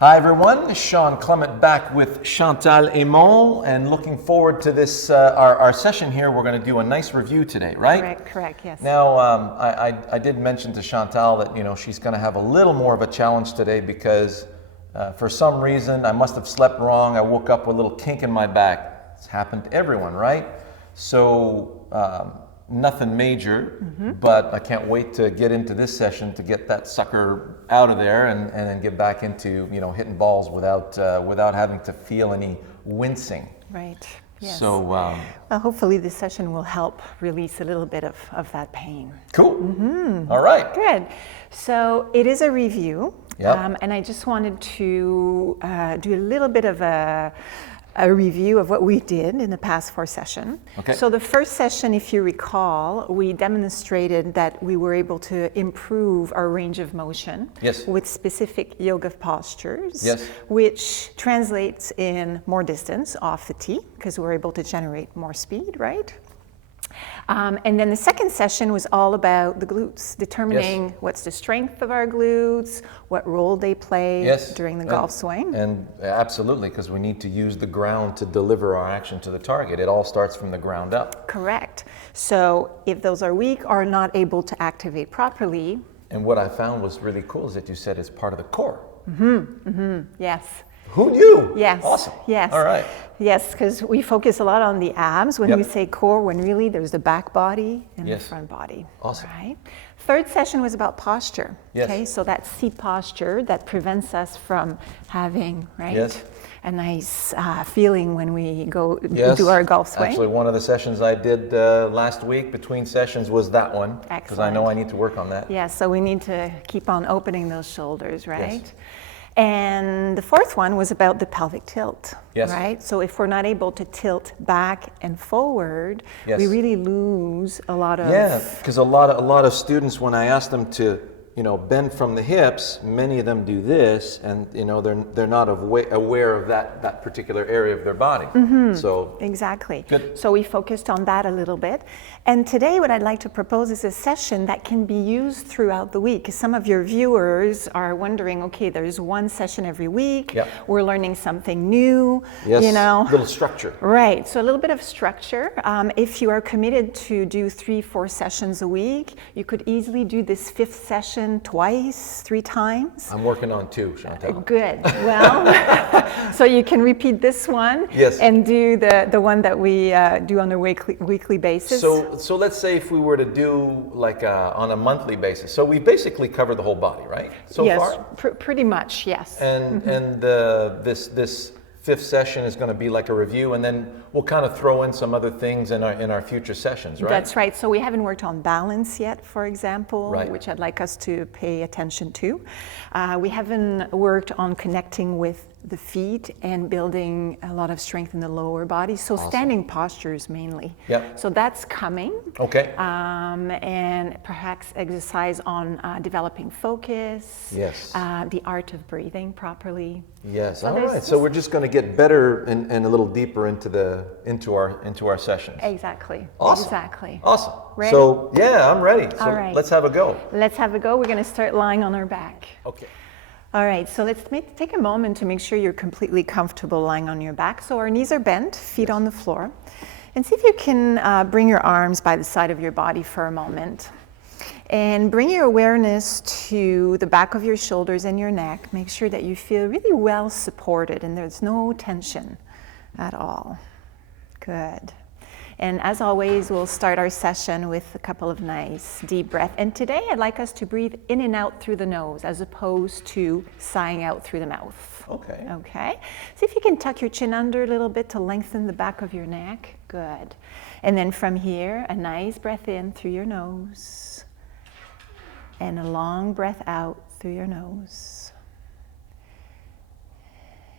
Hi everyone, Shawn Clement back with Chantal Emond, and looking forward to this, our session here. We're going to do a nice review today, right? Correct, yes. Now, I did mention to Chantal that, she's going to have a little more of a challenge today because for some reason I must have slept wrong. I woke up with a little kink in my back. It's happened to everyone, right? So, nothing major, but I can't wait to get into this session to get that sucker out of there and then get back into hitting balls without having to feel any wincing. Right. Yes. So well, hopefully this session will help release a little bit of that pain. Cool. All right. Good. So it is a review, Yep. And I just wanted to do a little bit of a review of what we did in the past 4 sessions. Okay. So the first session, if you recall, we demonstrated that we were able to improve our range of motion Yes. with specific yoga postures, Yes. which translates in more distance off the tee because we're able to generate more speed, right? And then the second session was all about the glutes, determining what's the strength of our glutes, what role they play during the golf swing. And absolutely, because we need to use the ground to deliver our action to the target. It all starts from the ground up. Correct. So if those are weak or not able to activate properly. And what I found was really cool is that you said it's part of the core. Yes. Who knew? Yes. Awesome. Yes. All right. Yes, because we focus a lot on the abs when Yep. we say core, when really there's the back body and Yes. the front body. Awesome. Right. Third session was about posture. Yes. Okay, so that seat posture that prevents us from having Yes. a nice feeling when we go Yes. do our golf swing. Actually, one of the sessions I did last week between sessions was that one. Because I know I need to work on that. Yeah, so we need to keep on opening those shoulders, right? Yes. And the fourth one was about the pelvic tilt, right? So if we're not able to tilt back and forward, we really lose a lot of... Yeah, because a lot of students, when I ask them to bend from the hips, many of them do this, and they're not aware of that particular area of their body. So exactly. Good. So we focused on that a little bit. And today what I'd like to propose is a session that can be used throughout the week. Some of your viewers are wondering, okay, there's one session every week. Yep. We're learning something new. Yes, a little structure. Right, so a little bit of structure. If you are committed to do 3-4 sessions a week, you could easily do this 5th session twice, 3 times. I'm working on 2, Chantal. Good. Well, so you can repeat this one and do the one that we do on a weekly basis. So let's say if we were to do like on a monthly basis. So we basically cover the whole body, right? So far? Pretty much, yes. And this 5th session is going to be like a review, and then we'll kind of throw in some other things in our future sessions, right? That's right. So we haven't worked on balance yet, for example, right. which I'd like us to pay attention to. We haven't worked on connecting with the feet and building a lot of strength in the lower body. So standing postures mainly. Yep. So that's coming. Okay. And perhaps exercise on developing focus. Yes. The art of breathing properly. Yes. So all right. So we're just going to get better and a little deeper into our sessions. Exactly. Awesome. Exactly. Awesome. Ready? So yeah, I'm ready. So all right. Let's have a go. Let's have a go. We're going to start lying on our back. Okay. All right, so let's take a moment to make sure you're completely comfortable lying on your back. So our knees are bent, feet on the floor. And see if you can bring your arms by the side of your body for a moment. And bring your awareness to the back of your shoulders and your neck. Make sure that you feel really well supported and there's no tension at all. Good. And as always, we'll start our session with a couple of nice deep breaths. And today I'd like us to breathe in and out through the nose as opposed to sighing out through the mouth. Okay. Okay. See if you can tuck your chin under a little bit to lengthen the back of your neck. Good. And then from here, a nice breath in through your nose and a long breath out through your nose.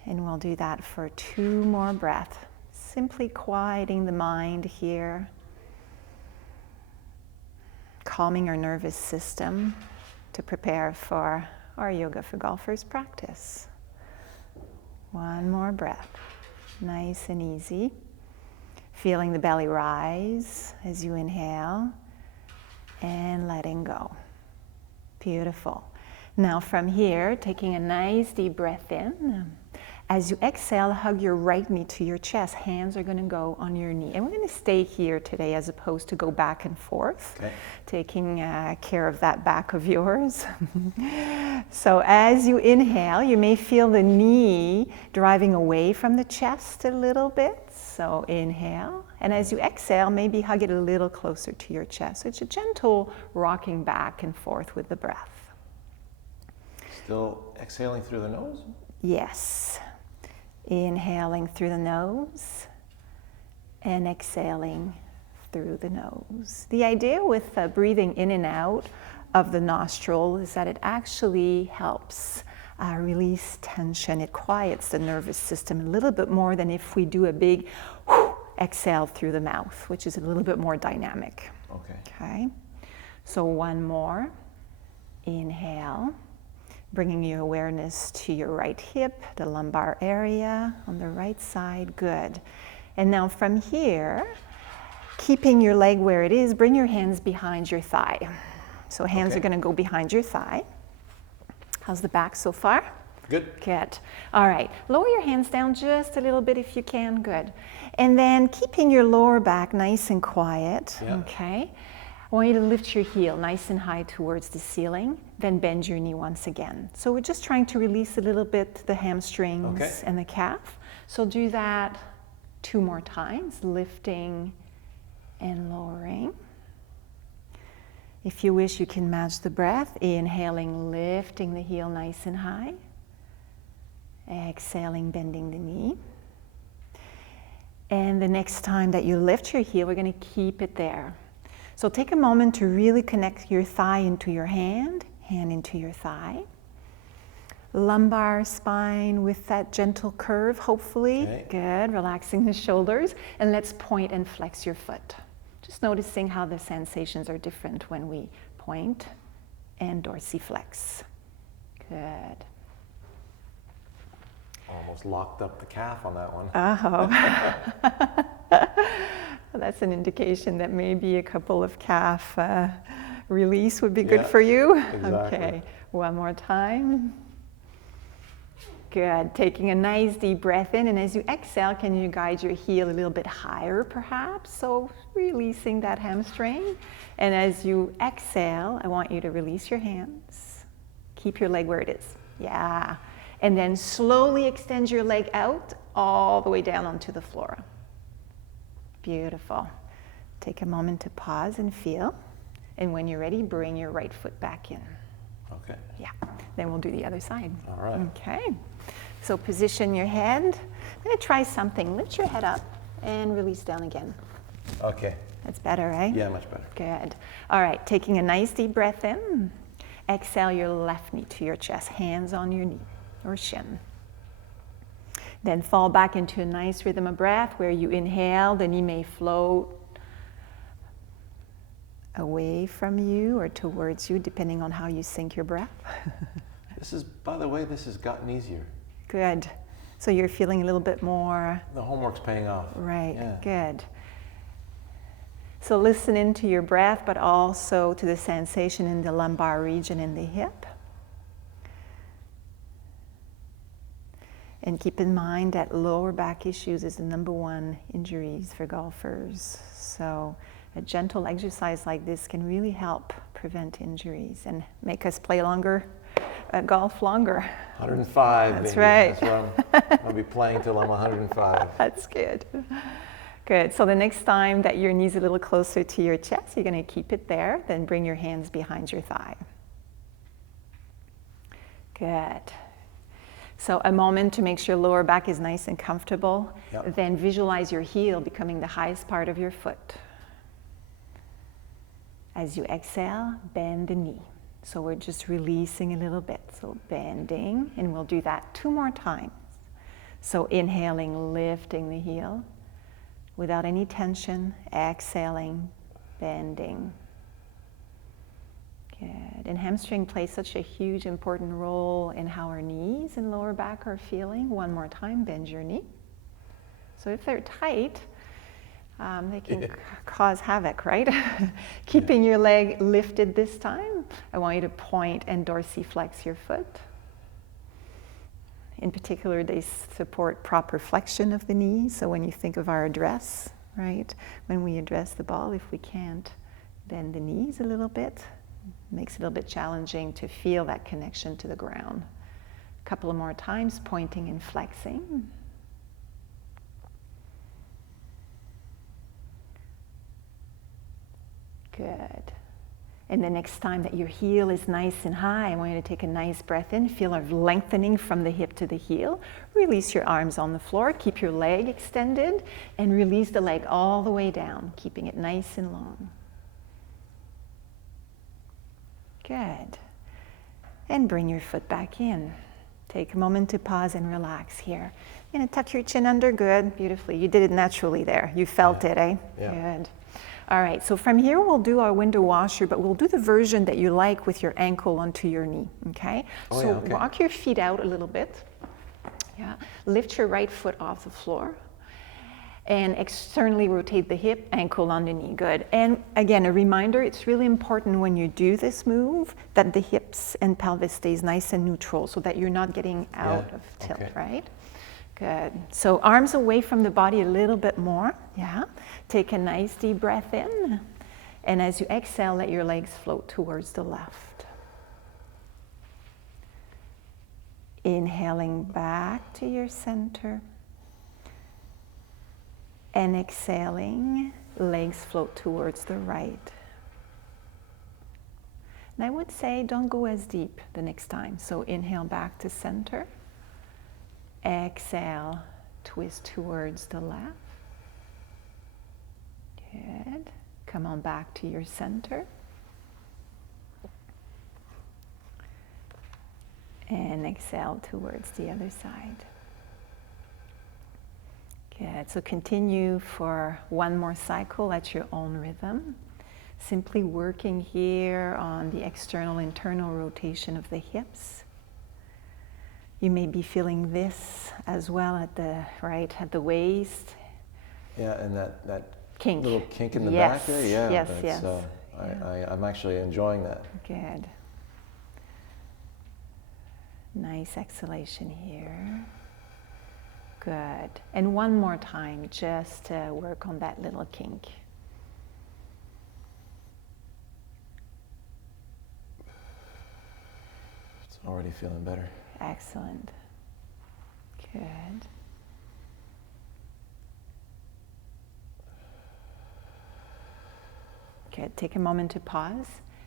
And we'll do that for 2 more breaths. Simply quieting the mind here, calming our nervous system to prepare for our Yoga for Golfers practice. 1 more breath, nice and easy. Feeling the belly rise as you inhale and letting go. Beautiful. Now from here, taking a nice deep breath in. As you exhale, hug your right knee to your chest. Hands are going to go on your knee. And we're going to stay here today as opposed to go back and forth, taking care of that back of yours. So as you inhale, you may feel the knee driving away from the chest a little bit. So inhale. And as you exhale, maybe hug it a little closer to your chest. So it's a gentle rocking back and forth with the breath. Still exhaling through the nose? Yes. Inhaling through the nose and exhaling through the nose. The idea with breathing in and out of the nostril is that it actually helps release tension. It quiets the nervous system a little bit more than if we do a big exhale through the mouth, which is a little bit more dynamic. Okay. So one more. Inhale. Bringing your awareness to your right hip, the lumbar area on the right side. Good. And now from here, keeping your leg where it is, bring your hands behind your thigh. So hands are going to go behind your thigh. How's the back so far? Good. Good. All right. Lower your hands down just a little bit if you can. Good. And then keeping your lower back nice and quiet. Okay. I want you to lift your heel nice and high towards the ceiling, then bend your knee once again. So we're just trying to release a little bit the hamstrings and the calf. So do that 2 more times, lifting and lowering. If you wish, you can match the breath, inhaling, lifting the heel nice and high. Exhaling, bending the knee. And the next time that you lift your heel, we're going to keep it there. So take a moment to really connect your thigh into your hand into your thigh. Lumbar spine with that gentle curve, hopefully. Good, relaxing the shoulders. And let's point and flex your foot. Just noticing how the sensations are different when we point and dorsiflex. Good. Almost locked up the calf on that one. That's an indication that maybe a couple of calf release would be good for you. Exactly. Okay, one more time. Good, taking a nice deep breath in, and as you exhale, can you guide your heel a little bit higher perhaps? So releasing that hamstring. And as you exhale, I want you to release your hands. Keep your leg where it is. Yeah. And then slowly extend your leg out all the way down onto the floor. Beautiful. Take a moment to pause and feel. And when you're ready, bring your right foot back in. Okay. Yeah. Then we'll do the other side. All right. Okay. So position your head. I'm going to try something. Lift your head up and release down again. Okay. That's better, right? Yeah, much better. Good. All right. Taking a nice deep breath in. Exhale your left knee to your chest. Hands on your knee or shin. Then fall back into a nice rhythm of breath where you inhale, the knee may float away from you or towards you, depending on how you sync your breath. By the way, this has gotten easier. Good. So you're feeling a little bit more... The homework's paying off. Right, Yeah. good. So listen into your breath, but also to the sensation in the lumbar region in the hip. And keep in mind that lower back issues is the #1 injuries for golfers. So a gentle exercise like this can really help prevent injuries and make us play longer, golf longer. 105, That's baby. right. That's where I'll be playing till I'm 105. That's good. Good. So the next time that your knee's a little closer to your chest, you're going to keep it there. Then bring your hands behind your thigh. Good. So a moment to make sure lower back is nice and comfortable. Yep. Then visualize your heel becoming the highest part of your foot. As you exhale, bend the knee. So we're just releasing a little bit. So bending, and we'll do that 2 more times. So inhaling, lifting the heel without any tension. Exhaling, bending. Good. And hamstring plays such a huge, important role in how our knees and lower back are feeling. 1 more time, bend your knee. So if they're tight, they can cause havoc, right? Keeping your leg lifted this time. I want you to point and dorsiflex your foot. In particular, they support proper flexion of the knees. So when you think of our address, right? When we address the ball, if we can't bend the knees a little bit, it makes it a little bit challenging to feel that connection to the ground. A couple of more times, pointing and flexing. Good. And the next time that your heel is nice and high, I want you to take a nice breath in. Feel a lengthening from the hip to the heel. Release your arms on the floor. Keep your leg extended and release the leg all the way down, keeping it nice and long. Good. And bring your foot back in. Take a moment to pause and relax here. You're going to tuck your chin under. Good. Beautifully. You did it naturally there. You felt it, eh? Yeah. Good. All right, so from here we'll do our window washer, but we'll do the version that you like with your ankle onto your knee, okay? Walk your feet out a little bit. Yeah. Lift your right foot off the floor and externally rotate the hip, ankle on the knee. Good. And again, a reminder, it's really important when you do this move that the hips and pelvis stays nice and neutral so that you're not getting out of tilt, right? Good. So arms away from the body a little bit more. Yeah. Take a nice deep breath in. And as you exhale, let your legs float towards the left. Inhaling back to your center. And exhaling, legs float towards the right. And I would say don't go as deep the next time. So inhale back to center. Exhale, twist towards the left. Good. Come on back to your center. And exhale towards the other side. Good. So continue for one more cycle at your own rhythm. Simply working here on the external, internal rotation of the hips. You may be feeling this as well at the waist. Yeah, and that kink. Little kink in the back there. Yeah, yes. I'm actually enjoying that. Good. Nice exhalation here. Good. And one more time, just to work on that little kink. It's already feeling better. Excellent. Good. Good. Take a moment to pause.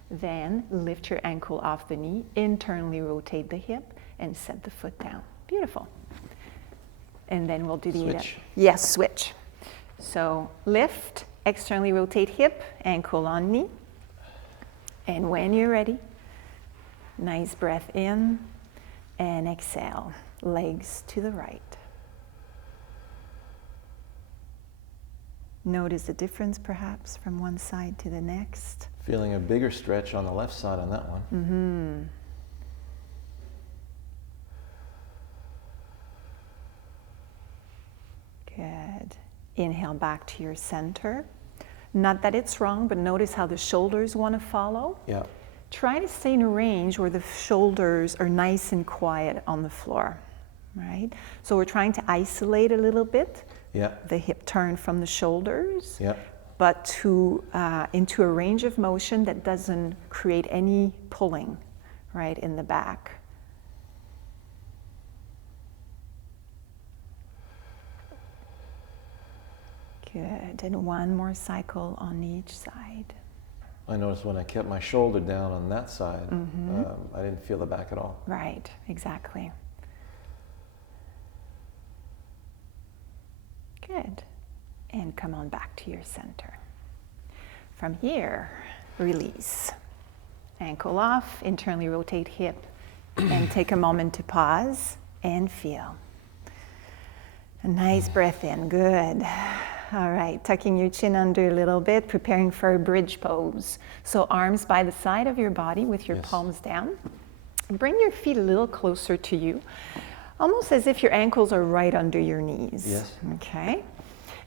Then lift your ankle off the knee, internally rotate the hip, and set the foot down. Beautiful. And then we'll do the switch. Yes, switch. So lift, externally rotate hip, ankle on knee. And when you're ready, nice breath in. And exhale, legs to the right. Notice the difference perhaps from one side to the next. Feeling a bigger stretch on the left side on that one. Mm-hmm. Good. Inhale back to your center. Not that it's wrong, but notice how the shoulders want to follow. Yeah. Try to stay in a range where the shoulders are nice and quiet on the floor, right? So we're trying to isolate a little bit the hip turn from the shoulders, but to into a range of motion that doesn't create any pulling, right, in the back. Good, and one more cycle on each side. I noticed when I kept my shoulder down on that side, I didn't feel the back at all. Right, exactly. Good. And come on back to your center. From here, release. Ankle off, internally rotate hip, and take a moment to pause and feel. A nice breath in, good. All right, tucking your chin under a little bit, preparing for a bridge pose. So arms by the side of your body with your palms down. Bring your feet a little closer to you, almost as if your ankles are right under your knees. Yes. Okay.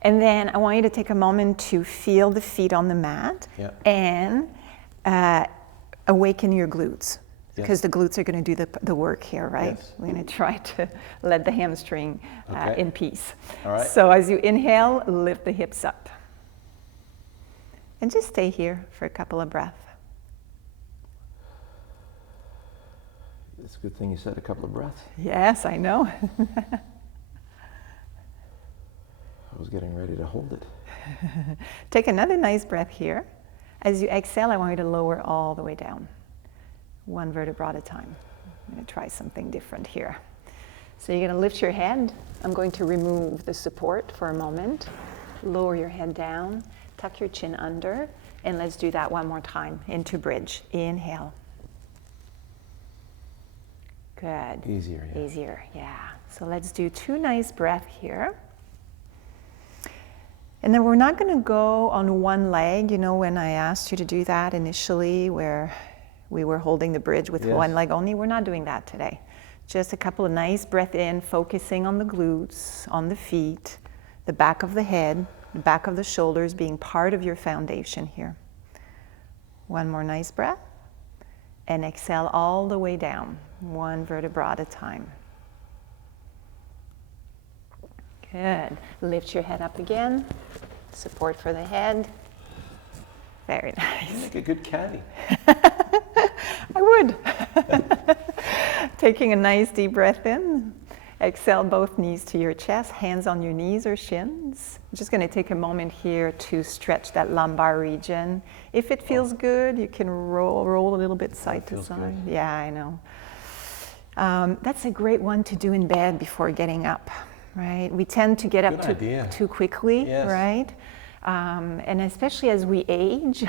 And then I want you to take a moment to feel the feet on the mat and awaken your glutes. Because Yes. the glutes are going to do the work here, right? Yes. We're going to try to let the hamstring Okay. in peace. All right. So as you inhale, lift the hips up. And just stay here for a couple of breaths. It's a good thing you said a couple of breaths. Yes, I know. I was getting ready to hold it. Take another nice breath here. As you exhale, I want you to lower all the way down. One vertebra at a time. I'm going to try something different here. So you're going to lift your head. I'm going to remove the support for a moment. Lower your head down. Tuck your chin under. And let's do that one more time into bridge. Inhale. Good. Easier, yeah. Easier, yeah. So let's do 2 nice breaths here. And then we're not going to go on one leg. You know, when I asked you to do that initially, where we were holding the bridge with Yes. one leg only, we're not doing that today. Just a couple of nice breath in, focusing on the glutes, on the feet, the back of the head, the back of the shoulders being part of your foundation here. One more nice breath. And exhale all the way down, one vertebra at a time. Good. Lift your head up again. Support for the head. Very You nice. make a good caddy. I would. Taking a nice deep breath in. Exhale both knees to your chest, hands on your knees or shins. I'm just going to take a moment here to stretch that lumbar region. If it feels good, you can roll a little bit side to side. Good. Yeah, I know. That's a great one to do in bed before getting up, right? We tend to get up Good idea. too quickly, Yes. right? And especially as we age,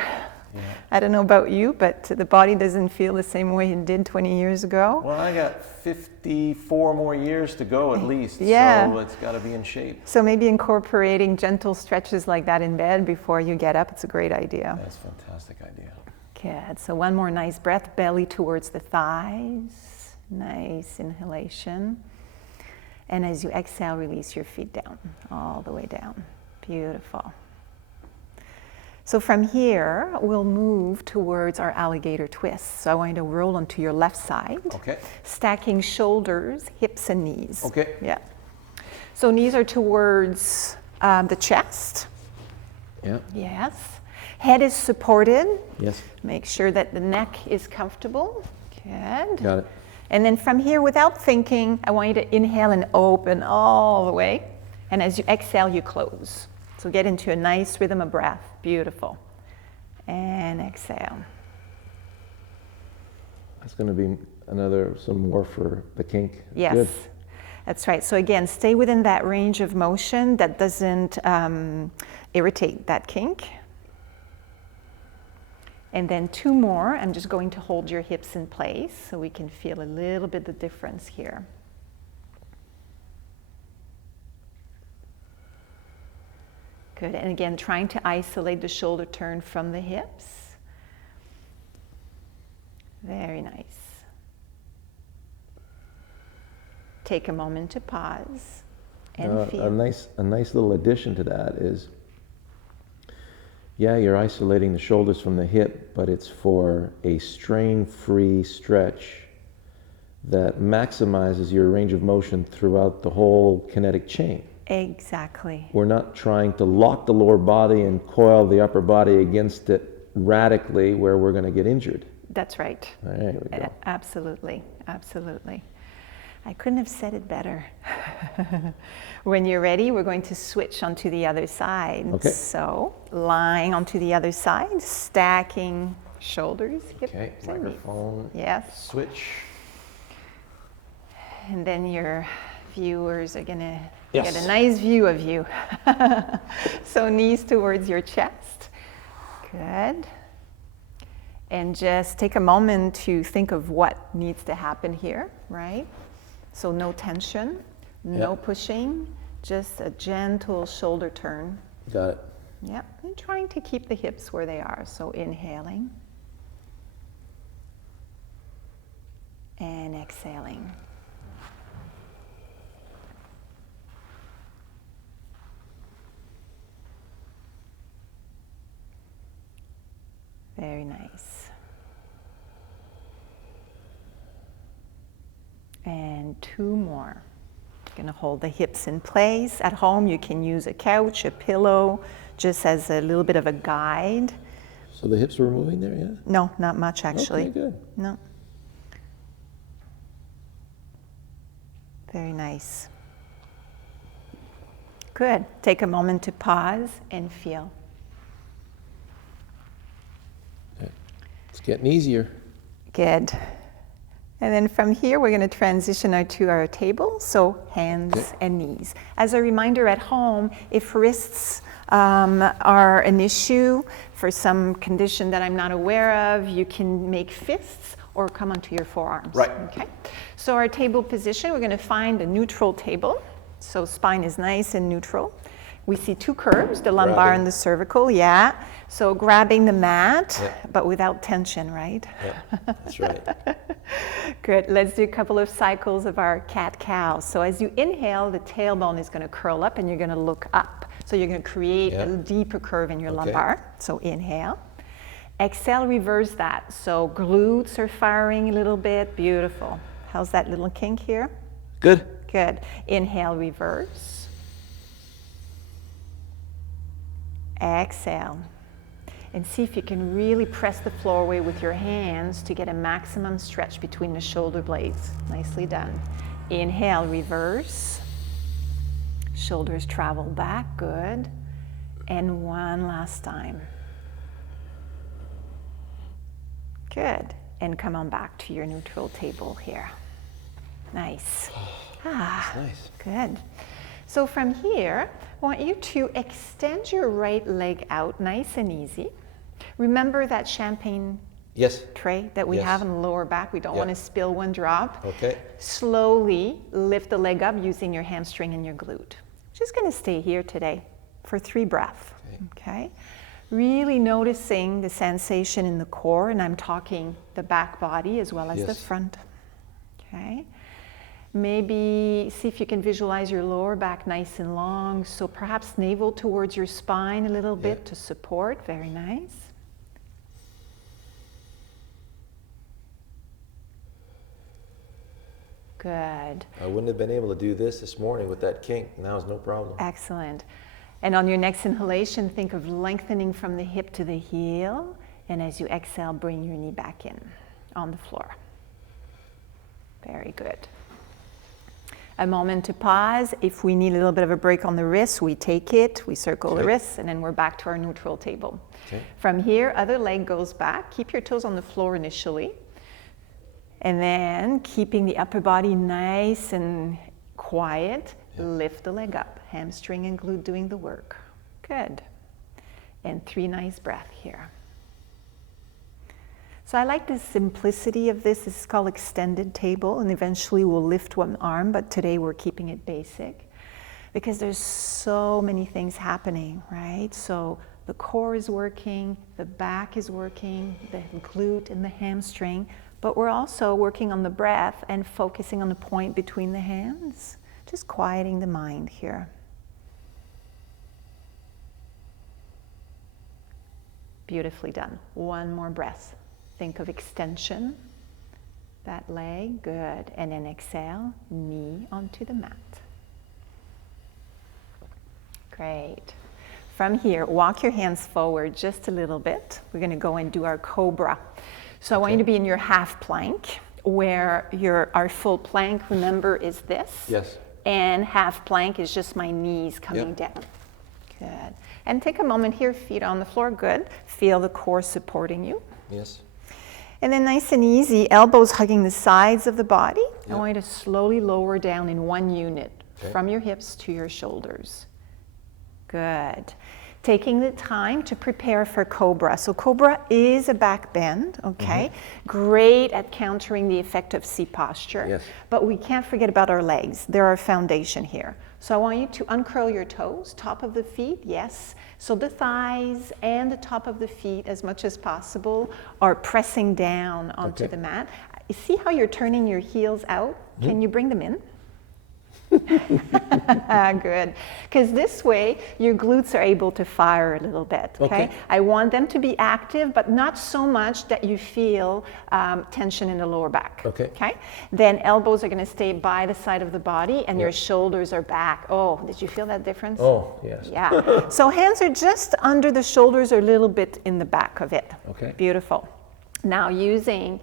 Yeah. I don't know about you, but the body doesn't feel the same way it did 20 years ago. Well, I got 54 more years to go at least, Yeah. so it's got to be in shape. So maybe incorporating gentle stretches like that in bed before you get up, it's a great idea. That's a fantastic idea. Good. So one more nice breath, belly towards the thighs. Nice inhalation. And as you exhale, release your feet down, all the way down. Beautiful. So from here, we'll move towards our alligator twist. So I want you to roll onto your left side. Okay. Stacking shoulders, hips, and knees. Okay. Yeah. So knees are towards the chest. Yeah. Yes. Head is supported. Yes. Make sure that the neck is comfortable. Good. Got it. And then from here, without thinking, I want you to inhale and open all the way. And as you exhale, you close. So get into a nice rhythm of breath. Beautiful. And exhale. That's going to be some more for the kink. Yes. Good. That's right. So again, stay within that range of motion that doesn't irritate that kink. And then 2 more. I'm just going to hold your hips in place so we can feel a little bit the difference here. Good. And again, trying to isolate the shoulder turn from the hips. Very nice. Take a moment to pause and feel. A nice little addition to that is, yeah, you're isolating the shoulders from the hip, but it's for a strain-free stretch that maximizes your range of motion throughout the whole kinetic chain. Exactly. We're not trying to lock the lower body and coil the upper body against it radically where we're going to get injured. That's right. There we go. Absolutely. Absolutely. I couldn't have said it better. When you're ready, we're going to switch onto the other side. Okay. So, lying onto the other side, stacking shoulders, hips, Okay, and knees. microphone. Yes. Switch. And then your viewers are going to Yes. get a nice view of you. So knees towards your chest. Good. And just take a moment to think of what needs to happen here, right? So no tension, no pushing, just a gentle shoulder turn. Got it. Yep, and trying to keep the hips where they are. So inhaling and exhaling. Very nice. And 2 more. Going to hold the hips in place. At home, you can use a couch, a pillow, just as a little bit of a guide. So the hips were moving there, yeah? No, not much actually. Okay, good. No. Very nice. Good. Take a moment to pause and feel. Okay. It's getting easier. Good. And then from here, we're going to transition to our table, so hands and knees. As a reminder at home, if wrists are an issue for some condition that I'm not aware of, you can make fists or come onto your forearms. Right. Okay. So our table position, we're going to find a neutral table. So spine is nice and neutral. We see 2 curves, the lumbar Grabbing. and the cervical, yeah. So grabbing the mat, Yeah. but without tension, right? Yeah, that's right. Good. Let's do a couple of cycles of our cat-cow. So as you inhale, the tailbone is going to curl up and you're going to look up. So you're going to create a deeper curve in your lumbar. So inhale. Exhale, reverse that. So glutes are firing a little bit. Beautiful. How's that little kink here? Good. Good. Inhale, reverse. Exhale. And see if you can really press the floor away with your hands to get a maximum stretch between the shoulder blades. Nicely done. Inhale, reverse. Shoulders travel back, good. And one last time. Good. And come on back to your neutral table here. Nice. That's nice. Good. So from here, I want you to extend your right leg out nice and easy. Remember that champagne tray that we have on the lower back? We don't want to spill one drop. Okay. Slowly lift the leg up using your hamstring and your glute. Just going to stay here today for 3 breaths. Okay. Really noticing the sensation in the core, and I'm talking the back body as well as the front. Okay. Maybe see if you can visualize your lower back nice and long. So perhaps navel towards your spine a little bit to support. Very nice. Good. I wouldn't have been able to do this morning with that kink. Now is no problem. Excellent. And on your next inhalation, think of lengthening from the hip to the heel. And as you exhale, bring your knee back in on the floor. Very good. A moment to pause. If we need a little bit of a break on the wrists, we take it, we circle the wrists, and then we're back to our neutral table. From here, other leg goes back. Keep your toes on the floor initially. And then keeping the upper body nice and quiet, lift the leg up. Hamstring and glute doing the work. Good. And 3 nice breaths here. So I like the simplicity of this. This is called extended table, and eventually we'll lift one arm, but today we're keeping it basic because there's so many things happening, right? So the core is working, the back is working, the glute and the hamstring, but we're also working on the breath and focusing on the point between the hands, just quieting the mind here. Beautifully done. One more breath. Think of extension, that leg, good. And then exhale, knee onto the mat. Great. From here, walk your hands forward just a little bit. We're going to go and do our Cobra. So I want you to be in your half plank, where our full plank, remember, is this. Yes. And half plank is just my knees coming down. Good. And take a moment here, feet on the floor, good. Feel the core supporting you. Yes. And then nice and easy, elbows hugging the sides of the body. I want you to slowly lower down in one unit from your hips to your shoulders. Good. Taking the time to prepare for Cobra. So Cobra is a back bend, okay? Great at countering the effect of C posture. Yes. But we can't forget about our legs. They're our foundation here. So I want you to uncurl your toes, top of the feet, yes. So the thighs and the top of the feet, as much as possible, are pressing down onto the mat. See how you're turning your heels out? Can you bring them in? Good. Because this way, your glutes are able to fire a little bit, okay? I want them to be active, but not so much that you feel tension in the lower back. Okay? Then elbows are going to stay by the side of the body, and your shoulders are back. Oh, did you feel that difference? Oh, yes. Yeah. So hands are just under the shoulders or a little bit in the back of it. Okay. Beautiful. Now using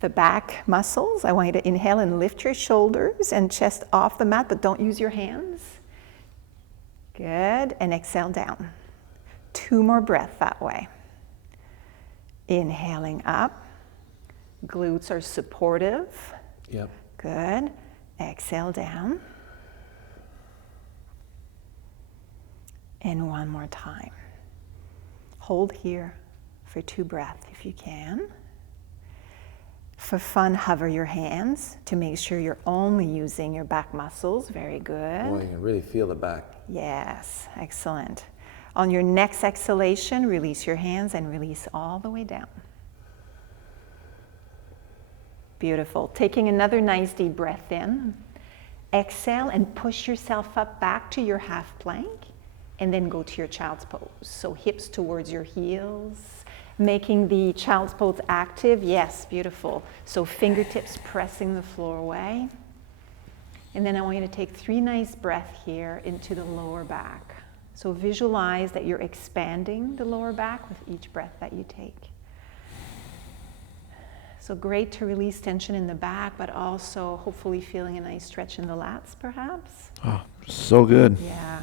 the back muscles, I want you to inhale and lift your shoulders and chest off the mat, but don't use your hands. Good. And exhale down. 2 more breaths that way. Inhaling up. Glutes are supportive. Yep. Good. Exhale down. And 1 more time. Hold here for 2 breaths if you can. For fun, hover your hands to make sure you're only using your back muscles. Very good. Boy, you can really feel the back. Yes, excellent. On your next exhalation, release your hands and release all the way down. Beautiful. Taking another nice deep breath in. Exhale and push yourself up back to your half plank, and then go to your child's pose. So hips towards your heels. Making the child's pose active. Yes, beautiful. So fingertips pressing the floor away. And then I want you to take 3 nice breaths here into the lower back. So visualize that you're expanding the lower back with each breath that you take. So great to release tension in the back, but also hopefully feeling a nice stretch in the lats, perhaps. Oh, so good. Yeah.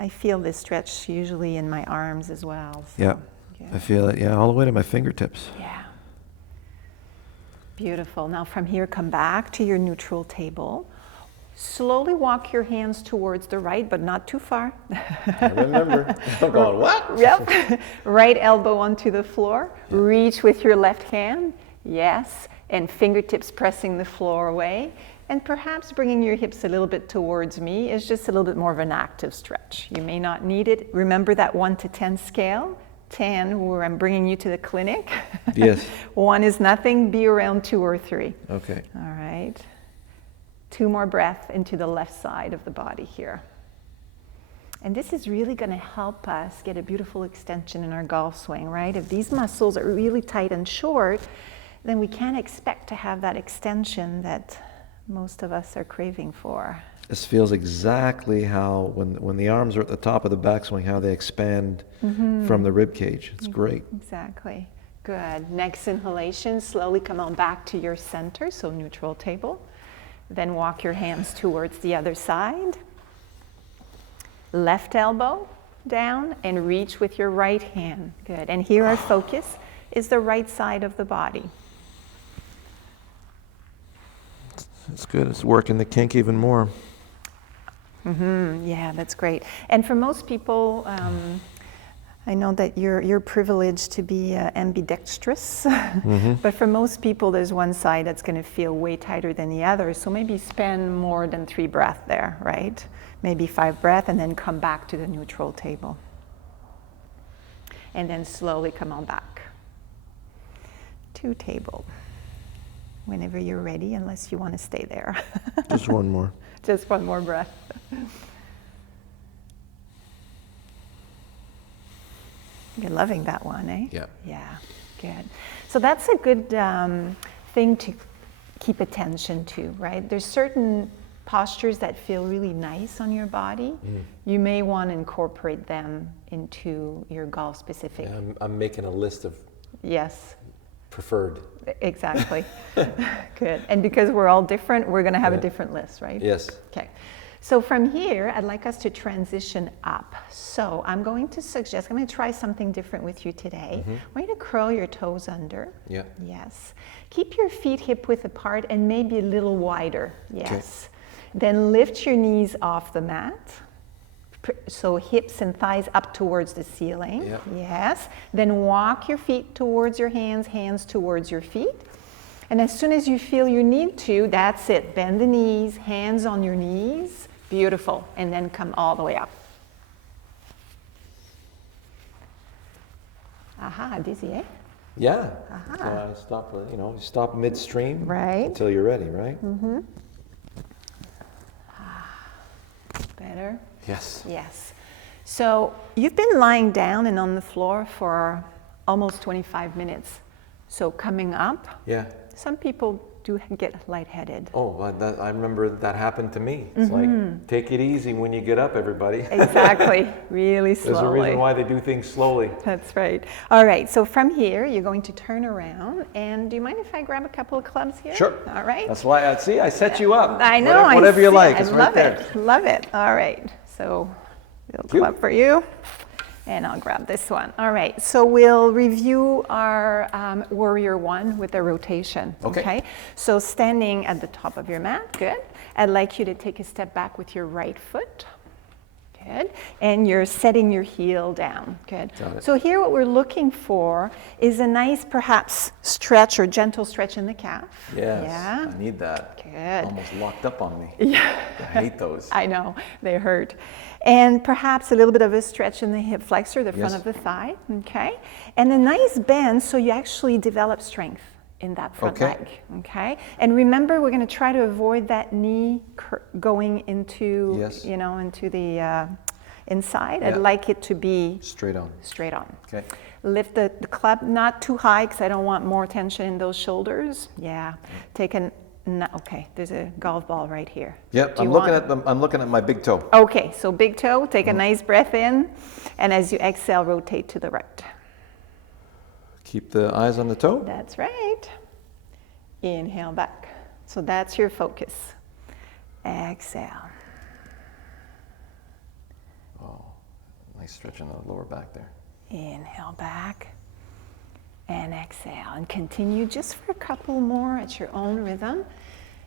I feel this stretch usually in my arms as well. So. Yeah, Good. I feel it. Yeah, all the way to my fingertips. Yeah. Beautiful. Now from here, come back to your neutral table. Slowly walk your hands towards the right, but not too far. I remember. I'm going, what? Yep. Right elbow onto the floor. Yep. Reach with your left hand. Yes. And fingertips pressing the floor away. And perhaps bringing your hips a little bit towards me is just a little bit more of an active stretch. You may not need it. Remember that 1 to 10 scale. 10, where I'm bringing you to the clinic. Yes. 1 is nothing. Be around 2 or 3. Okay. All right. 2 more breaths into the left side of the body here. And this is really going to help us get a beautiful extension in our golf swing, right? If these muscles are really tight and short, then we can't expect to have that extension that most of us are craving for. This feels exactly how, when the arms are at the top of the backswing, how they expand from the rib cage. It's great. Exactly. Good. Next inhalation, slowly come on back to your center, so neutral table. Then walk your hands towards the other side. Left elbow down and reach with your right hand. Good. And here our focus is the right side of the body. It's good. It's working the kink even more. Yeah, that's great. And for most people, I know that you're privileged to be ambidextrous, but for most people, there's one side that's going to feel way tighter than the other. So maybe spend more than 3 breaths there, right? Maybe 5 breaths, and then come back to the neutral table. And then slowly come on back to table. Whenever you're ready, unless you want to stay there. Just one more. Just 1 more breath. You're loving that one, eh? Yeah. Yeah, good. So that's a good thing to keep attention to, right? There's certain postures that feel really nice on your body. You may want to incorporate them into your golf specific. Yeah, I'm making a list of Yes. preferred. Exactly. Good. And because we're all different, we're going to have a different list, right? Yes. Okay. So from here, I'd like us to transition up. So I'm going to try something different with you today. I want you to curl your toes under. Yeah. Yes. Keep your feet hip width apart and maybe a little wider. Yes. Then lift your knees off the mat. So hips and thighs up towards the ceiling. Yep. Yes. Then walk your feet towards your hands, hands towards your feet. And as soon as you feel you need to, that's it. Bend the knees, hands on your knees. Beautiful. And then come all the way up. Aha, dizzy, eh? Yeah. So I stop, you stop midstream Right. until you're ready, right? Better? Yes. Yes. So you've been lying down and on the floor for almost 25 minutes. So coming up, Yeah. some people do get lightheaded. Oh, well, I remember that happened to me. It's like, take it easy when you get up, everybody. Exactly, really slowly. There's a reason why they do things slowly. That's right. All right, so from here, you're going to turn around. And do you mind if I grab a couple of clubs here? Sure. All right. That's why, see, I set you up. I know. Whatever you see. like, I it's right love there. it. Love it. All right. So, little you. club for you. And I'll grab this one. All right. So we'll review our Warrior One with the rotation. Okay. So standing at the top of your mat. Good. I'd like you to take a step back with your right foot. Good. And you're setting your heel down. Good. Got it. So here what we're looking for is a nice perhaps stretch or gentle stretch in the calf. Yes, Yeah. I need that. Good. Almost locked up on me. Yeah. I hate those. I know, they hurt. And perhaps a little bit of a stretch in the hip flexor, the front Yes. of the thigh, okay? And a nice bend so you actually develop strength in that front Okay. leg, okay? And remember, we're gonna try to avoid that knee going into, Yes. into the inside. Yeah. I'd like it to be Straight on. straight on. Okay. Lift the club not too high because I don't want more tension in those shoulders. Yeah, okay, there's a golf ball right here. Yep, Do you I'm looking want- at them. I'm looking at my big toe. Okay, so big toe, take a nice breath in, and as you exhale, rotate to the right. Keep the eyes on the toe. That's right. Inhale back. So that's your focus. Exhale. Oh, nice stretch in the lower back there. Inhale back. And exhale. And continue just for a couple more at your own rhythm.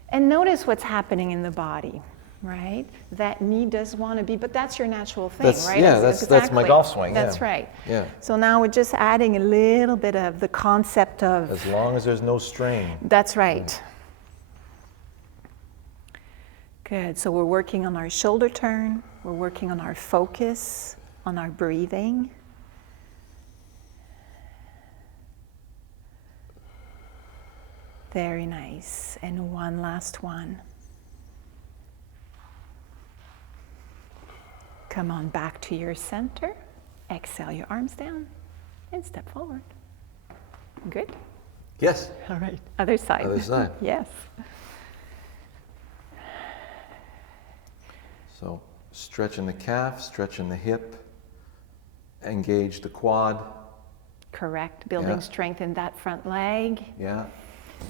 And notice what's happening in the body, right? That knee does want to be, but that's your natural thing, That's- right? yeah, that's my exactly. golf swing, That's yeah. right. Yeah. So now we're just adding a little bit of the concept of, As long as there's no strain. that's right. Good, so we're working on our shoulder turn, we're working on our focus, on our breathing. Very nice. And one last one. Come on back to your center. Exhale your arms down and step forward. Good? Yes. All right. Other side. Other side. Yes. So stretching the calf, stretching the hip, engage the quad. Correct. Building Yeah. strength in that front leg. Yeah.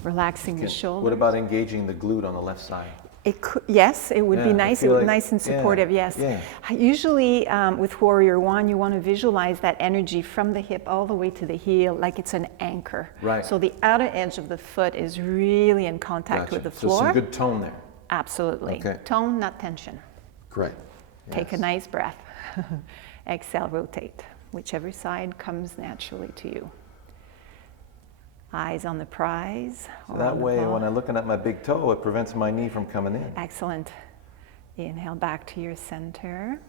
Relaxing the Okay. shoulder. What about engaging the glute on the left side? It could, yes, it would Yeah, be I nice. It feel would be like- nice and yeah, supportive. Yes. yeah. Usually, with Warrior One, you want to visualize that energy from the hip all the way to the heel, like it's an anchor. Right. So the outer edge of the foot is really in contact Gotcha. with the So floor. some good tone there. Absolutely. Okay. Tone, not tension. Great. Take a Yes. nice breath. Exhale, rotate, whichever side comes naturally to you. Eyes on the prize. So or that on the way, ball. when I'm looking at my big toe, it prevents my knee from coming in. Excellent. Inhale back to your center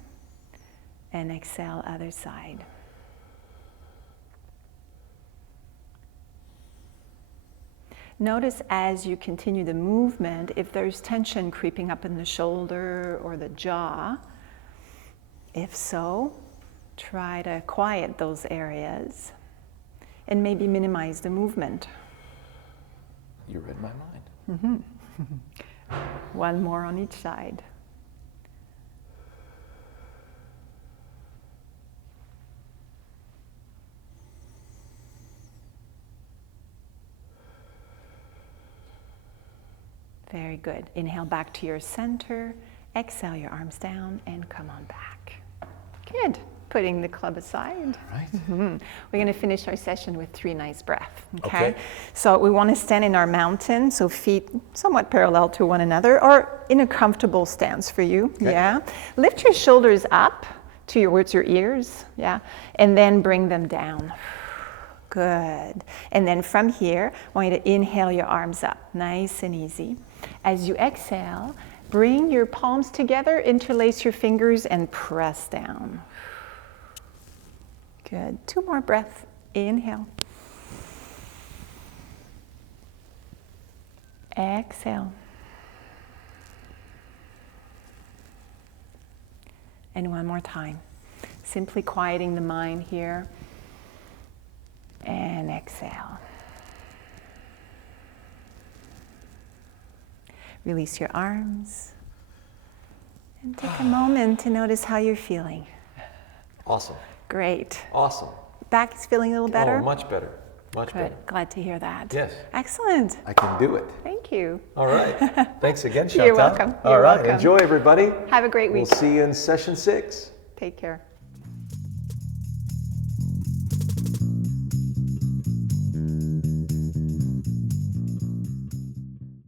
and exhale other side. Notice as you continue the movement, if there's tension creeping up in the shoulder or the jaw. If so, try to quiet those areas and maybe minimize the movement. You read my mind. One more on each side. Very good. Inhale back to your center. Exhale your arms down and come on back. Good. Putting the club aside. Right. We're going to finish our session with 3 nice breaths. Okay? Okay. So we want to stand in our mountain, so feet somewhat parallel to one another, or in a comfortable stance for you. Okay. Yeah. Lift your shoulders up towards your ears. Yeah. And then bring them down. Good. And then from here, I want you to inhale your arms up, nice and easy. As you exhale, bring your palms together, interlace your fingers, and press down. Good. 2 more breaths. Inhale. Exhale. And one more time. Simply quieting the mind here. And exhale. Release your arms. And take a moment to notice how you're feeling. Awesome. Great. Awesome. Back is feeling a little better? Oh, much better. Much better. Good. Glad to hear that. Yes. Excellent. I can do it. Thank you. All right. Thanks again, Chantal. You're welcome. All You're right. welcome. Enjoy, everybody. Have a great week. We'll see you in session 6. Take care.